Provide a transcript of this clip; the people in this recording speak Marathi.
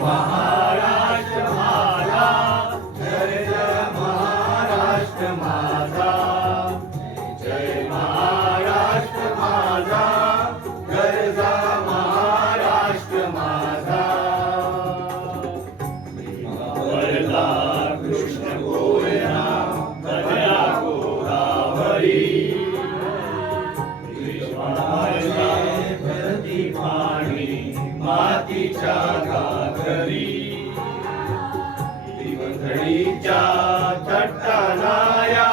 महाराष्ट्र माझा, जय जय महाराष्ट्र माझा, जय महाराष्ट्र माझा, गरजा महाराष्ट्र माझा. वरदा कृष्ण गोयना कन्या गोदावरी, भरती पाणी मातीच्या घागरी, दिवधडीच्या चट्टानाया